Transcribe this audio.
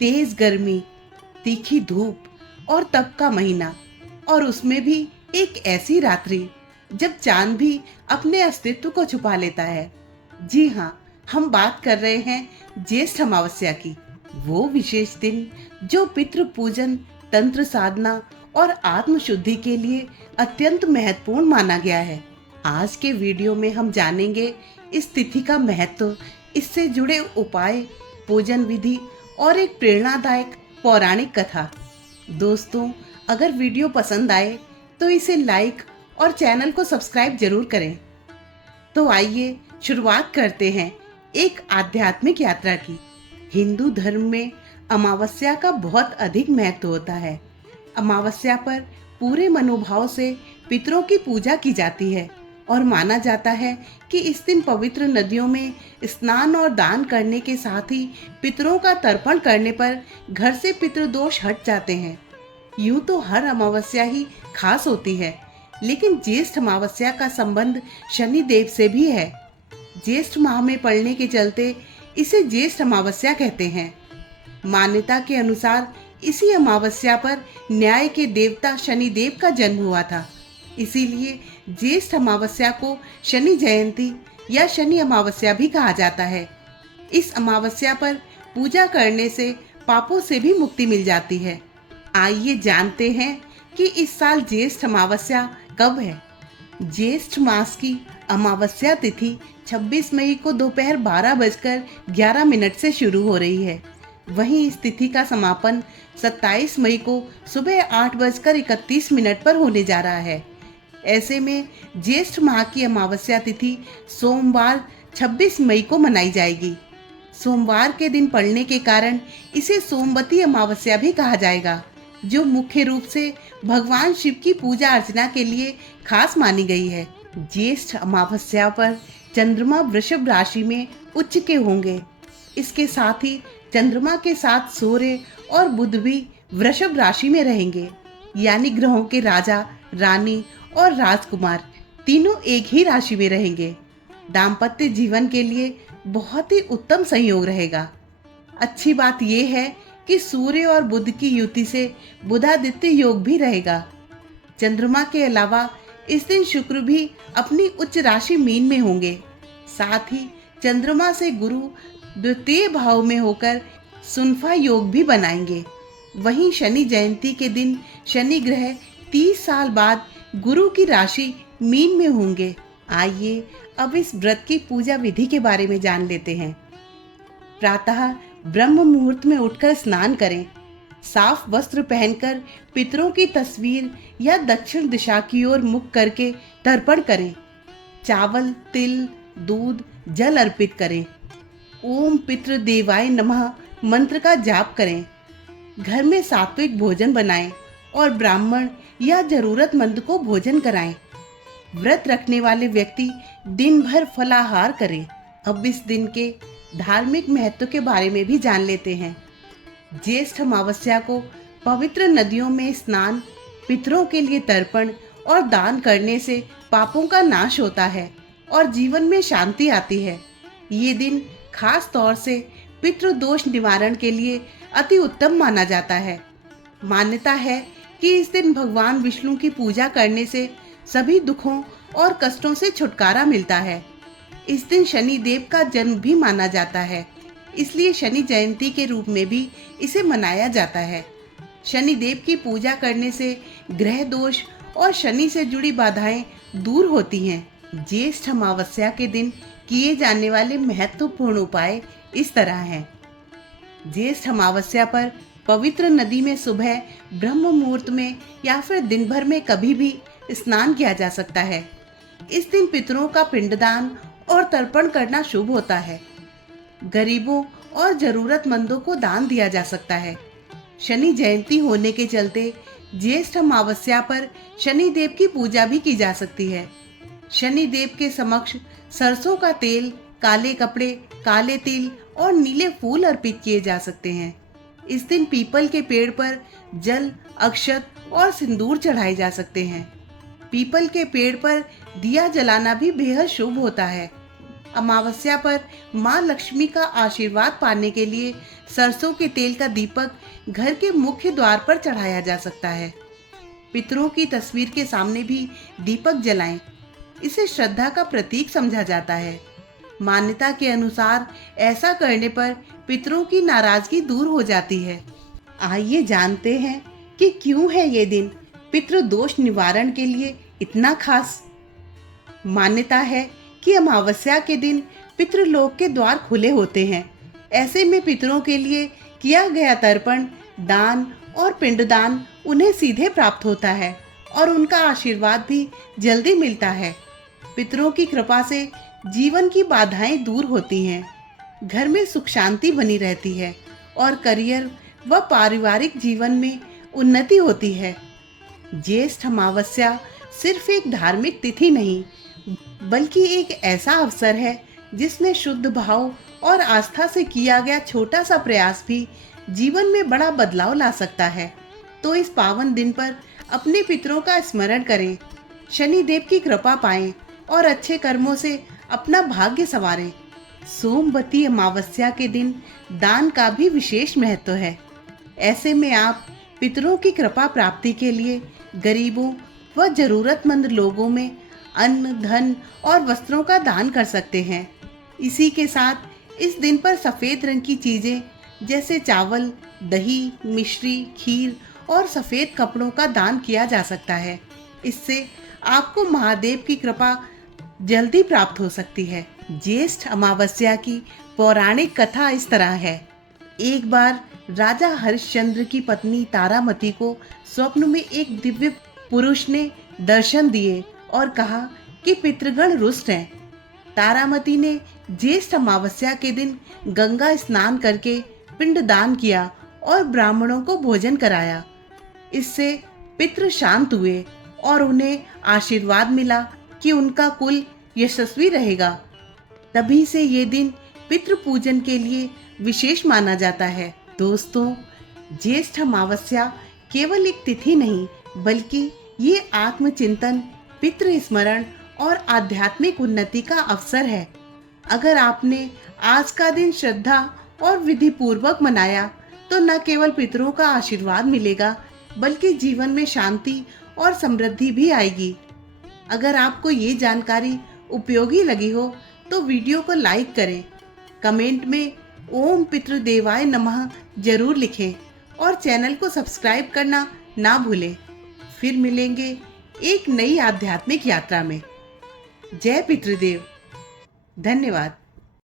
तेज गर्मी, तीखी धूप और तप का महीना, और उसमें भी एक ऐसी रात्रि जब चांद भी अपने अस्तित्व को छुपा लेता है। जी हाँ, हम बात कर रहे हैं ज्येष्ठ अमावस्या की। वो विशेष दिन जो पितृ पूजन, तंत्र साधना और आत्म शुद्धि के लिए अत्यंत महत्वपूर्ण माना गया है। आज के वीडियो में हम जानेंगे इस तिथि का महत्व, इससे जुड़े उपाय, पूजन विधि और एक प्रेरणादायक पौराणिक कथा। दोस्तों, अगर वीडियो पसंद आए तो इसे लाइक और चैनल को सब्सक्राइब जरूर करें। तो आइए शुरुआत करते हैं एक आध्यात्मिक यात्रा की। हिंदू धर्म में अमावस्या का बहुत अधिक महत्व होता है। अमावस्या पर पूरे मनोभाव से पितरों की पूजा की जाती है और माना जाता है कि इस दिन पवित्र नदियों में स्नान और दान करने के साथ ही पितरों का तर्पण करने पर घर से पितृदोष हट जाते हैं। यूं तो हर अमावस्या ही खास होती है, लेकिन ज्येष्ठ अमावस्या का संबंध शनि देव से भी है। ज्येष्ठ माह में पड़ने के चलते इसे ज्येष्ठ अमावस्या कहते हैं। मान्यता के अनुसार इसी अमावस्या पर न्याय के देवता शनि देव का जन्म हुआ था। इसीलिए ज्येष्ठ अमावस्या को शनि जयंती या शनि अमावस्या भी कहा जाता है। इस अमावस्या पर पूजा करने से पापों से भी मुक्ति मिल जाती है। आइए जानते हैं कि इस साल ज्येष्ठ अमावस्या कब है। ज्येष्ठ मास की अमावस्या तिथि 26 मई को दोपहर 12:11 से शुरू हो रही है। वहीं इस तिथि का समापन 27 मई को सुबह 8:31 पर होने जा रहा है। ऐसे में ज्येष्ठ माह की अमावस्या तिथि सोमवार 26 मई को मनाई जाएगी। सोमवार के दिन पड़ने के कारण इसे सोमवती अमावस्या भी कहा जाएगा, जो मुख्य रूप से भगवान शिव की पूजा अर्चना के लिए खास मानी गई है। ज्येष्ठ अमावस्या पर चंद्रमा वृषभ राशि में उच्च के होंगे। इसके साथ ही चंद्रमा के साथ सूर्य और बुध भी वृषभ राशि में रहेंगे, यानी ग्रहों के राजा, रानी और राजकुमार तीनों एक ही राशि में रहेंगे। दाम्पत्य जीवन के लिए बहुत ही उत्तम संयोग रहेगा। अच्छी बात यह है कि सूर्य और बुध की युति से बुधादित्य योग भी रहेगा। चंद्रमा के अलावा इस दिन शुक्र भी अपनी उच्च राशि मीन में होंगे। साथ ही चंद्रमा से गुरु द्वितीय भाव में होकर सुनफा योग भी बनाएंगे। वहीं शनि जयंती के दिन शनि ग्रह 30 साल बाद गुरु की राशि मीन में होंगे। आइए अब इस व्रत की पूजा विधि के बारे में जान लेते हैं। प्रातः ब्रह्म मुहूर्त में उठकर स्नान करें। साफ वस्त्र पहनकर पितरों की तस्वीर या दक्षिण दिशा की ओर मुख करके तर्पण करें। चावल, तिल, दूध, जल अर्पित करें। ओम पितृ देवाय नमः मंत्र का जाप करें। घर में सात्विक भोजन बनाएं और ब्राह्मण या जरूरतमंद को भोजन कराएं। व्रत रखने वाले व्यक्ति दिन भर फलाहार करें। अब इस दिन के धार्मिक महत्व के बारे में भी जान लेते हैं। ज्येष्ठ अमावस्या को पवित्र नदियों में स्नान, पितरों के लिए तर्पण और दान करने से पापों का नाश होता है और जीवन में शांति आती है। ये दिन खास तौर से पितृ दोष निवारण के लिए अति उत्तम माना जाता है। मान्यता है कि इस दिन भगवान विष्णु की पूजा करने से सभी दुखों और कष्टों से छुटकारा मिलता है। इस दिन शनि देव का जन्म भी माना जाता है, इसलिए शनि जयंती के रूप में भी इसे मनाया जाता है। शनि देव की पूजा करने से ग्रह दोष और शनि से जुड़ी बाधाएं दूर होती हैं। ज्येष्ठ अमावस्या के दिन किए जाने वाले महत्वपूर्ण उपाय इस तरह हैं। ज्येष्ठ अमावस्या पर पवित्र नदी में सुबह ब्रह्म मुहूर्त में या फिर दिन भर में कभी भी स्नान किया जा सकता है। इस दिन पितरों का पिंडदान और तर्पण करना शुभ होता है। गरीबों और जरूरतमंदों को दान दिया जा सकता है। शनि जयंती होने के चलते ज्येष्ठ अमावस्या पर शनि देव की पूजा भी की जा सकती है। शनि देव के समक्ष सरसों का तेल, काले कपड़े, काले तिल और नीले फूल अर्पित किए जा सकते हैं। इस दिन पीपल के पेड़ पर जल, अक्षत और सिंदूर चढ़ाए जा सकते हैं। पीपल के पेड़ पर दिया जलाना भी बेहद शुभ होता है। अमावस्या पर माँ लक्ष्मी का आशीर्वाद पाने के लिए सरसों के तेल का दीपक घर के मुख्य द्वार पर चढ़ाया जा सकता है। पितरों की तस्वीर के सामने भी दीपक जलाएं। इसे श्रद्धा का प्रतीक समझा जाता है। मान्यता के अनुसार ऐसा करने पर पितरों की नाराजगी दूर हो जाती है। आइए जानते हैं कि क्यों है ये दिन पितृ दोष निवारण के लिए इतना खास। मान्यता है कि अमावस्या के दिन पितृलोक के द्वार खुले होते हैं। ऐसे में पितरों के लिए किया गया तर्पण, दान और पिंडदान उन्हें सीधे प्राप्त होता है और उनका आशीर्वाद भी जल्दी मिलता है। पितरों की कृपा से जीवन की बाधाएं दूर होती हैं, घर में सुख शांति बनी रहती है और करियर व पारिवारिक जीवन में उन्नति होती है। ज्येष्ठ अमावस्या सिर्फ एक धार्मिक तिथि नहीं, बल्कि एक ऐसा अवसर है जिसमें शुद्ध भाव और आस्था से किया गया छोटा सा प्रयास भी जीवन में बड़ा बदलाव ला सकता है। तो इस पावन दिन पर अपने पितरों का स्मरण करें, शनिदेव की कृपा पाएं और अच्छे कर्मों से अपना भाग्य संवारें। सोमवती अमावस्या के दिन दान का भी विशेष महत्व है। ऐसे में आप पितरों की कृपा प्राप्ति के लिए गरीबों व जरूरतमंद लोगों में अन्न, धन और वस्त्रों का दान कर सकते हैं। इसी के साथ इस दिन पर सफेद रंग की चीजें जैसे चावल, दही, मिश्री, खीर और सफेद कपड़ों का दान किया जा सकता है। इससे आपको महादेव की कृपा जल्दी प्राप्त हो सकती है। ज्येष्ठ अमावस्या की पौराणिक कथा इस तरह है। एक बार राजा हरिश्चंद्र की पत्नी तारामती को स्वप्न में एक दिव्य पुरुष ने दर्शन दिए और कहा कि पितृगण रुष्ट हैं। तारामती ने ज्येष्ठ अमावस्या के दिन गंगा स्नान करके पिंडदान किया और ब्राह्मणों को भोजन कराया। इससे पितृ शांत हुए और उन्हें आशीर्वाद मिला कि उनका कुल यशस्वी रहेगा। तभी से ये दिन पितृ पूजन के लिए विशेष माना जाता है। दोस्तों, ज्येष्ठ अमावस्या केवल एक तिथि नहीं, बल्कि ये आत्मचिंतन, पितृ स्मरण और आध्यात्मिक उन्नति का अवसर है। अगर आपने आज का दिन श्रद्धा और विधि पूर्वक मनाया तो न केवल पितरों का आशीर्वाद मिलेगा, बल्कि जीवन में शांति और समृद्धि भी आएगी। अगर आपको ये जानकारी उपयोगी लगी हो तो वीडियो को लाइक करें, कमेंट में ओम पितृदेवाय नमः जरूर लिखें और चैनल को सब्सक्राइब करना ना भूलें। फिर मिलेंगे एक नई आध्यात्मिक यात्रा में। जय पितृदेव। धन्यवाद।